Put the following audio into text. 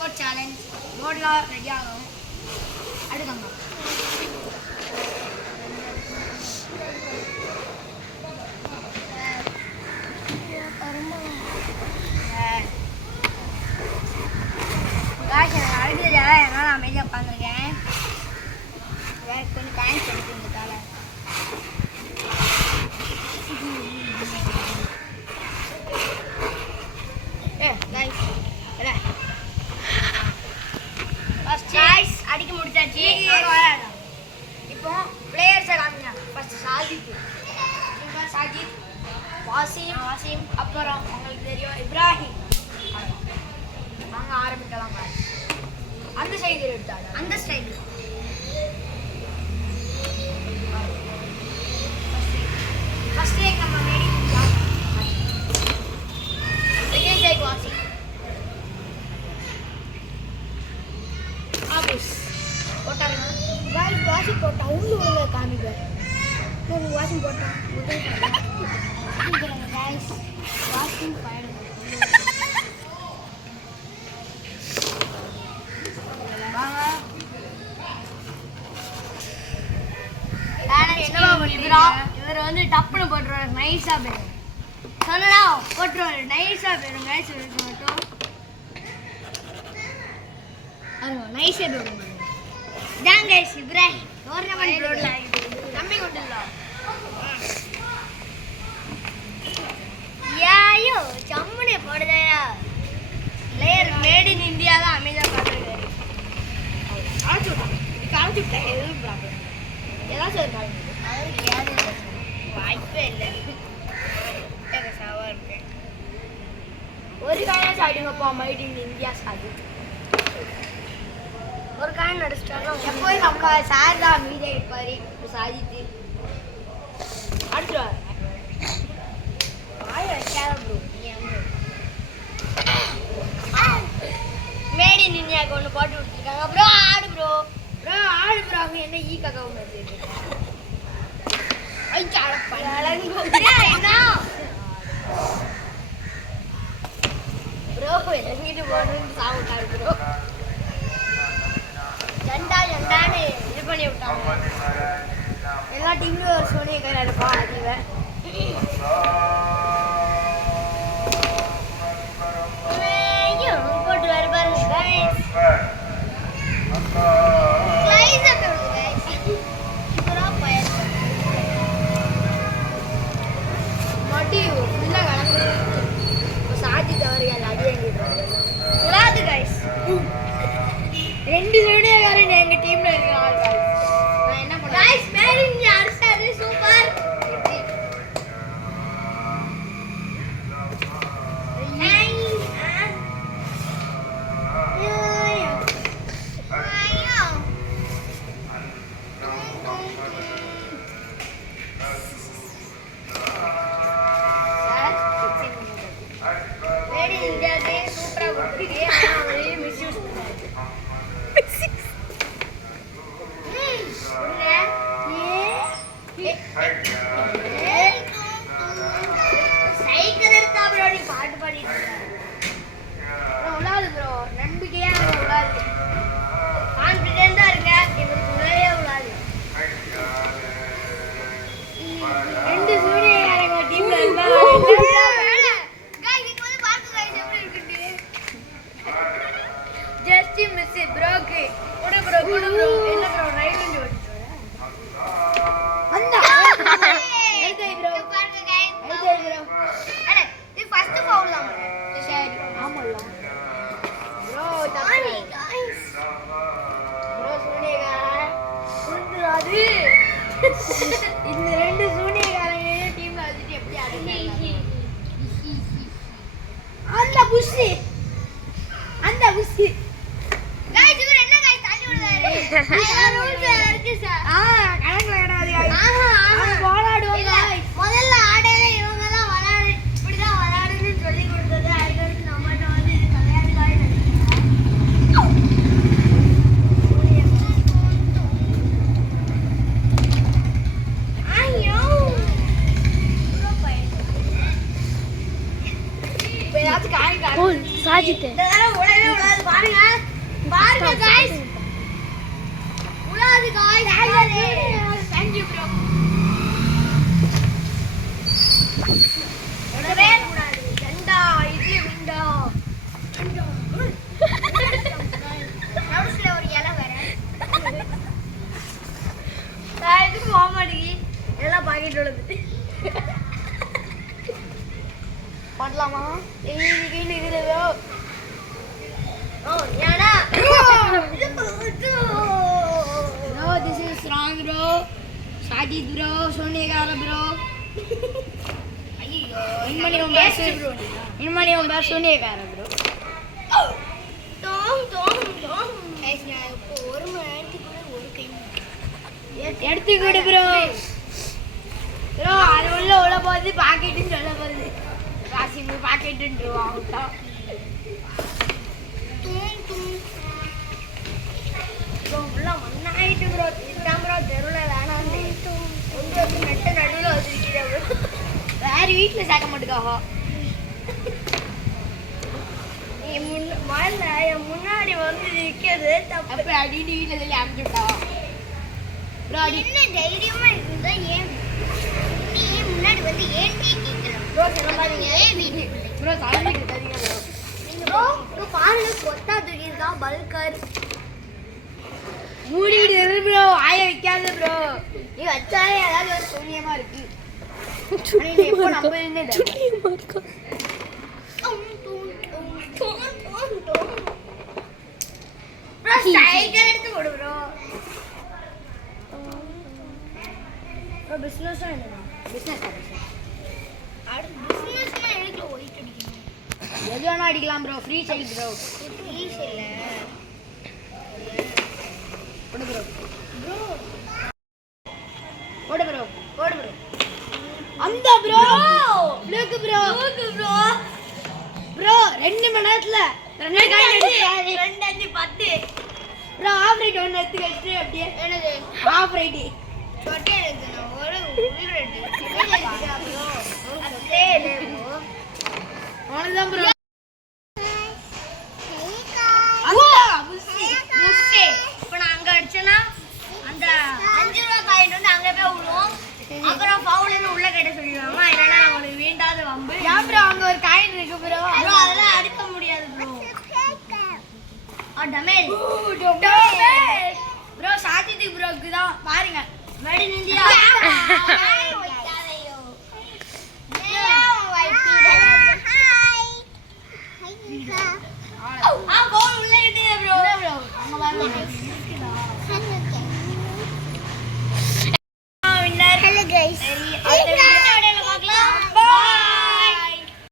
Board challenge. போர்ட்லாம் ready ஆகும். அடுத்தாங்க. எனக்கு அழுகுது, அதனால் அமைதியாக உட்காந்துருக்கேன். வேற கொஞ்சம் காயின்ஸ் எடுத்துக்கிறதால அடிக்க முடிச்சாச்சு. இப்போ பிளேயர்ஸை காமிங்க. ஃபர்ஸ்ட் சாஜித், வாசிம், அப்புறம் உங்களுக்கு தெரியும் இப்ராஹிம். வாங்க ஆரம்பிக்கலாம். அந்த சைடு எடுத்தாங்க. அந்த ஸ்டைல் ஃபர்ஸ்ட் லைக் நம்ம மேடி செகண்ட் லைக் வாசி ஆபுஸ் போட்டாங்க. வாசி போட்டா உள்ள காமிப்பார். வாசி போட்டா गाइस वाशिंग फायर இவர் வந்து டப்புன்னு போட்டுருவாரு. நைஸா போயிடும் சொன்னா போட்டுருவாரு. நைஸா போயிடும் கைஸ். மட்டும் நைஸா போயிடும். இதான் கைஸ் இப்ராஹிம் டோர்னமெண்ட் ரோட்ல கம்மி கொண்டுலாம் யாயோ சம்முனே போடுதயா. பிளேயர் மேட் இன் இந்தியா தான் அமைதியாக பார்த்துருக்காரு. காமிச்சு விட்டேன். எதுவும் ப்ராப்ளம் ஏதாச்சும் ஒரு காலம் அதுக்கு வாய்ப்பே இல்லை. இருக்கேன் ஒரு காயம் சாடிங்கப்பா. மைட் இன் இந்தியா சாதி ஒரு காயம் நடிச்சிட்டாங்க. எப்போயும் நம்ம சார் தான் அமைதியாக இருப்பார். சாதித்து அடுத்துருவார். மேடி நின்னியாக்கு ஒன்று போட்டு விட்டுருக்காங்க. ப்ரோ ஆடு ப்ரோ அவங்க என்ன ஈ கக்காவும் ப்ரோ இறங்கிட்டு போகணும்னு சாப்பிட்டாரு ப்ரோ. ஜண்டான்னு இது பண்ணி விட்டாங்க. எல்லா டீம்லையும் ஒரு சோனியக்காரர் இருப்பான். அதிவன் போட்டு வர பாருங்க. மடி ஃபுல்லா கலந்து சாதி தவறுகள் அடி வாங்கிட்டு கைஸ். 2 சோனியக்காரன் எங்க டீம்ல இருக்காங்க. நான் என்ன பண்ண கைஸ் மேரிங் அடிச்சாரு. சூப்பர். சைக்கிள் எடுத்தா ப்ரோ நீ பாட்டு பாடிட்டு உலாது ப்ரோ. நம்பிக்கையா உலாது. கான்ஃபிடென்ட்டா இருங்க. இவருக்கு உலவே உலாது. 2 சூரியகாரங்க டீம்ல இருந்தாங்க. ஜஸ்ட் மிஸ் ப்ரோக்கு கொடு ப்ரோ என்ன ப்ரோ ரைட் வந்து ஓடிட்டு அந்த ஏய் ப்ரோ பாருங்க गाइस ப்ரோ அட இது ஃபர்ஸ்ட் ஃபவுல் தான் சரி ஆமால ப்ரோ சாரி गाइस ப்ரோ சூனியகா குந்துராது. இந்த 2 சூனியகாரங்க டீம்ல வச்சிட்டு எப்படி ஆடுறாங்க. அந்த புஷி गाइस இவர் என்ன गाइस தள்ளி விடுறாரு. ரூல்ஸ் இருக்கு சார். கணக்குல கிடையாது गाइस. போராடுவாங்க गाइस. முதல்ல ஆடையில இவங்க தான் விளையாடு இப்படி தான் விளையாடுன்னு சொல்லி கொடுத்தது. அதுக்கு நம்மட்ட வந்து இது கிடையாது गाइस. ஐயோ ப்ரோ பையன் இப்ப ஏதாச்சும் காய் சாஜித் இந்த தடவை உலவே உலாது பாருங்க பாருங்க गाइस உலாது गाइस थैंक यू bro உலவே உலாது டண்டா இட்லி குண்டா ரவுஸ்ல ஒரு இலை வேற गाइस மாமாடி எல்லாம் பாக்கெட் உள்ளது பண்ணலாமா ஏய் இதுலோ ஓ யாரா bro this is wrong bro Sajid bro Sonegara bro ஐயோ இன்மணி உன் பேர் Sonegara bro டோம் गाइस நான் இப்போ ஒரு மணி நேரத்துக்கு ஒரு கை எடுத்து கொடு bro அது உள்ள போகுது பாக்கெட்னு சொல்ல போகுது ராசிங்க பாக்கெட்னு வாங்குட்டா bro உள்ள மண்ணாயிட்டு bro இதான் bro தெருல வேணாம்னு கொண்டு வந்து நட்ட நடுவுல வச்சிருக்கீங்க bro வேற வீட்ல சேர்க்க மாட்டேங்கா முன்னாடி வந்து நிக்கிறது தப்பு அடின்னு வீட்டுல சொல்லி அனுப்பிச்சுட்டா bro என்ன தைரியமா இருந்தா ஏன் நீ முன்னாடி வந்து ஏன் கேக்குற bro சொல்லாதீங்க வீட்டு bro சாமி கேட்காதீங்க bro bro பாருங்க கொத்தா தூக்கிதா பல்கர் மூடிடு bro ஆய வைக்காத bro நீ வச்சாலே ஏதாவது ஒரு சூனியமா இருக்கு நீ எப்போ நம்ப இருந்தே சூனியமா இருக்கு bro சைக்கிள் எடுத்து போடு bro bro business என்ன business அது businessனா எனக்கு ஒயிட் அடிக்கணும் எது வேணா அடிக்கலாம் bro ஃப்ரீ சைல் bro ஃப்ரீ சைல் போடு bro போடு bro அந்த bro லுக் bro bro 2 மணி நேரத்துல 2 காய் எடுத்து 2 5 10 bro ஆஃப் ரைட் ஒன்னு எடுத்து கட்டு அப்படியே என்னது ஆஃப் ரைட் छोटे लेते ना और फुल रेट bro அப்படியே ले bro அவ்வளவுதான் bro முஸ்ஸே இப்போ நான் அங்க அடிச்சனா அந்த 5 ரூபாய் காயின் வந்து அங்க போய் விழுவும் அப்புறம் ஃபவுல்னு உள்ள கேட்ட சொல்லிடுவாங்க அதனால உங்களுக்கு வேண்டாத வம்பு ஏன் bro அங்க ஒரு காயின் இருக்கு bro அதெல்லாம் அடிக்க முடியாது bro டமேல் bro சாதிதி ப்ரோக்கு தான் பாருங்க made in India Hello guys.